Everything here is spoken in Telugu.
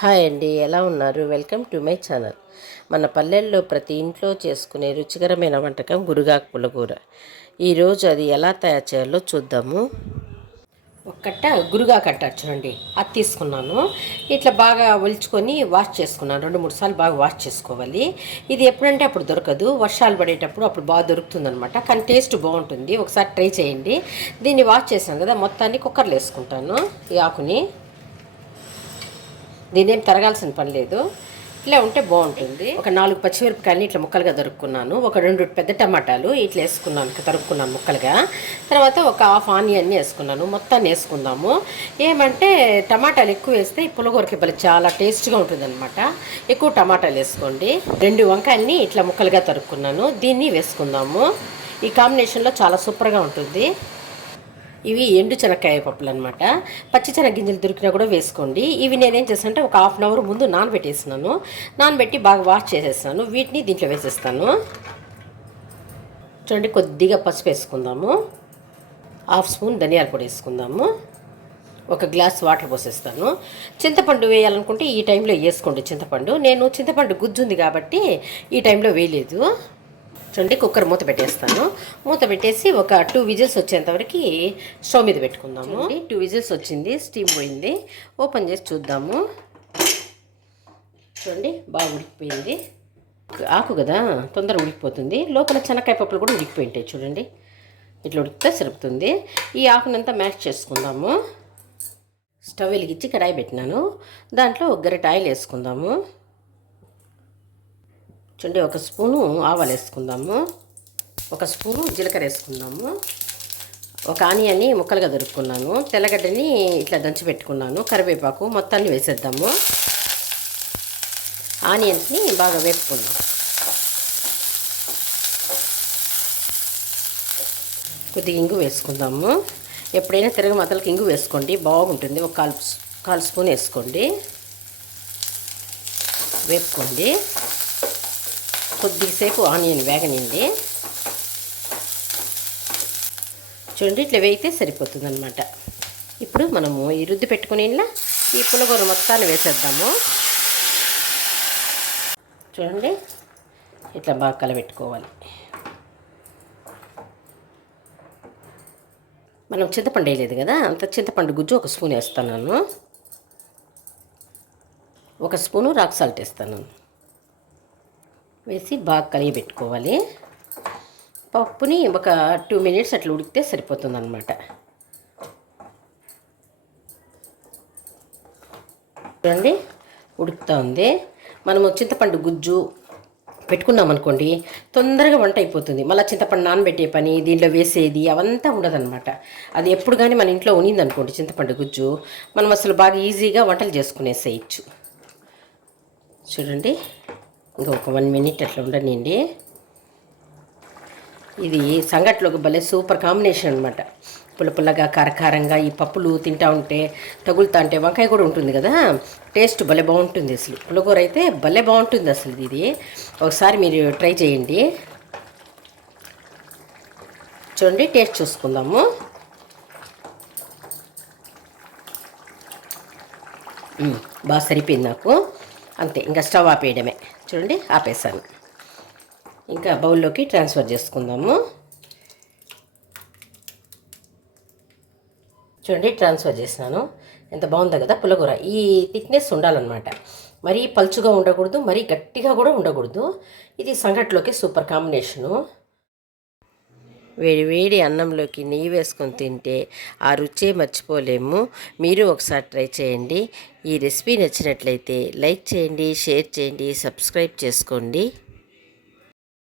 హాయ్ అండి, ఎలా ఉన్నారు? Welcome to my channel. మన పల్లెల్లో ప్రతి ఇంట్లో చేసుకునే రుచికరమైన వంటకం గురుగాకు పుల్లగూర. ఈరోజు అది ఎలా తయారు చేయాలో చూద్దాము. ఒక కట్ట గురుగాకు అంటారు చూడండి, అది తీసుకున్నాను. ఇట్లా బాగా ఒలుచుకొని వాష్ చేసుకున్నాను. 2-3 సార్లు బాగా వాష్ చేసుకోవాలి. ఇది ఎప్పుడంటే అప్పుడు దొరకదు, వర్షాలు పడేటప్పుడు అప్పుడు బాగా దొరుకుతుంది అనమాట. కానీ టేస్ట్ బాగుంటుంది, ఒకసారి ట్రై చేయండి. దీన్ని వాష్ చేసాను కదా, మొత్తాన్ని కుక్కర్లో వేసుకుంటాను. ఈ ఆకుని దీనేం తరగాల్సిన పని లేదు, ఇట్లా ఉంటే బాగుంటుంది. ఒక 4 పచ్చిమిరపకాయలని ఇట్లా ముక్కలుగా తరుక్కున్నాను. ఒక 2 పెద్ద టమాటాలు ఇట్లా వేసుకున్నాను, తరుక్కున్నాను ముక్కలుగా. తర్వాత ఒక హాఫ్ ఆనియన్ని వేసుకున్నాను. మొత్తాన్ని వేసుకుందాము. ఏమంటే టమాటాలు ఎక్కువ వేస్తే ఈ పులగూరకి చాలా టేస్ట్గా ఉంటుంది అనమాట. ఎక్కువ టమాటాలు వేసుకోండి. 2 వంకాయల్ని ఇట్లా ముక్కలుగా తరుక్కున్నాను, దీన్ని వేసుకుందాము. ఈ కాంబినేషన్లో చాలా సూపర్గా ఉంటుంది. ఇవి ఎండు శనక్కాయ పప్పులు అనమాట. పచ్చి శనగ గింజలు దొరికినా కూడా వేసుకోండి. ఇవి నేనేం చేస్తానంటే ఒక హాఫ్ అన్ అవర్ ముందు నానబెట్టేస్తున్నాను. నానబెట్టి బాగా వాష్ చేసేస్తాను. వీటిని దీంట్లో వేసేస్తాను. చూడండి, కొద్దిగా పసుపు వేసుకుందాము. హాఫ్ స్పూన్ ధనియాల పొడి వేసుకుందాము. ఒక గ్లాస్ వాటర్ పోసేస్తాను. చింతపండు వేయాలనుకుంటే ఈ టైంలో వేసుకోండి చింతపండు. నేను చింతపండు గుజ్జు ఉంది కాబట్టి ఈ టైంలో వేయలేదు. చూడండి, కుక్కర్ మూత పెట్టేస్తాను. మూత పెట్టేసి ఒక 2 విజిల్స్ వచ్చేంతవరకు స్టవ్ మీద పెట్టుకుందాము. 2 విజిల్స్ వచ్చింది, స్టీమ్ పోయింది. ఓపెన్ చేసి చూద్దాము. చూడండి, బాగా ఉడికిపోయింది. ఆకు కదా, తొందరగా ఉడికిపోతుంది. లోపల శనక్కాయ పప్పులు కూడా ఉడికిపోయి ఉంటాయి. చూడండి, ఇట్లా ఉడికితే సరిపోతుంది. ఈ ఆకునంతా మ్యాష్ చేసుకుందాము. స్టవ్ వెలిగించి కడాయి పెట్టినాను. దాంట్లో ఒక గరిటె ఆయిల్ వేసుకుందాము. చూడండి, ఒక స్పూను ఆవాలు వేసుకుందాము. ఒక స్పూను జీలకర్ర వేసుకుందాము. ఒక ఆనియన్ని ముక్కలుగా దొరుకున్నాను. తెల్లగడ్డని ఇట్లా దంచి పెట్టుకున్నాను. కరివేపాకు మొత్తాన్ని వేసేద్దాము. ఆనియన్స్ని బాగా వేపుకుందాం. కొద్దిగా ఇంగు వేసుకుందాము. ఎప్పుడైనా తిరగమాతలకు ఇంగు వేసుకోండి, బాగుంటుంది. ఒక కాల్ స్పూన్ వేసుకోండి, వేపుకోండి. కొద్దిసేపు ఆనియన్ వేగనింది. చూడండి, ఇట్లా వేయితే సరిపోతుంది అనమాట. ఇప్పుడు మనము ఈ రుద్ది పెట్టుకుని ఈ పులగూర మొత్తాన్ని వేసేద్దాము. చూడండి, ఇట్లా బాగా కలబెట్టుకోవాలి. మనం చింతపండు వేయలేదు కదా, అంత చింతపండు గుజ్జు ఒక స్పూన్ వేస్తున్నాను. ఒక స్పూను రాక్ సాల్ట్ వేస్తాను. వేసి బాగా కలిగి పెట్టుకోవాలి. పప్పుని ఒక 2 మినిట్స్ అట్లా ఉడికితే సరిపోతుంది అనమాట. చూడండి, ఉడుకుతూ ఉంది. మనము చింతపండు గుజ్జు పెట్టుకున్నాం అనుకోండి, తొందరగా వంట అయిపోతుంది. మళ్ళీ చింతపండు నానబెట్టే పని, దీంట్లో వేసేది అవంతా ఉండదన్నమాట. అది ఎప్పుడు కానీ మన ఇంట్లో ఉన్నిందనుకోండి చింతపండు గుజ్జు, మనం అసలు బాగా ఈజీగా వంటలు చేసుకునేసేయచ్చు. చూడండి, ఇంకొక 1 మినిట్ అట్లా ఉండనివ్వండి. ఇది సంగట్లోకి భలే సూపర్ కాంబినేషన్ అనమాట. పుల్లగా కారకారంగా ఈ పప్పులు తింటా ఉంటే, తగులుతా ఉంటే, వంకాయ కూడా ఉంటుంది కదా, టేస్ట్ భలే బాగుంటుంది. అసలు పులగూర అయితే భలే బాగుంటుంది అసలు. ఇది ఒకసారి మీరు ట్రై చేయండి. చూడండి, టేస్ట్ చూసుకుందాము. బాగా సరిపోయింది నాకు. అంతే, ఇంకా స్టవ్ ఆపేయడమే. చూడండి, ఆపేసాను. ఇంకా బౌల్లోకి ట్రాన్స్ఫర్ చేసుకుందాము. చూడండి, ట్రాన్స్ఫర్ చేసినాను. ఎంత బాగుందో కదా పులగూర. ఈ థిక్నెస్ ఉండాలన్నమాట. మరీ పలుచుగా ఉండకూడదు, మరీ గట్టిగా కూడా ఉండకూడదు. ఇది సంగట్లోకి సూపర్ కాంబినేషను. వేడి వేడి అన్నంలోకి నెయ్యి వేసుకొని తింటే ఆ రుచే మర్చిపోలేము. మీరు ఒకసారి ట్రై చేయండి. ఈ రెసిపీ నచ్చినట్లయితే లైక్ చేయండి, షేర్ చేయండి, సబ్స్క్రైబ్ చేసుకోండి.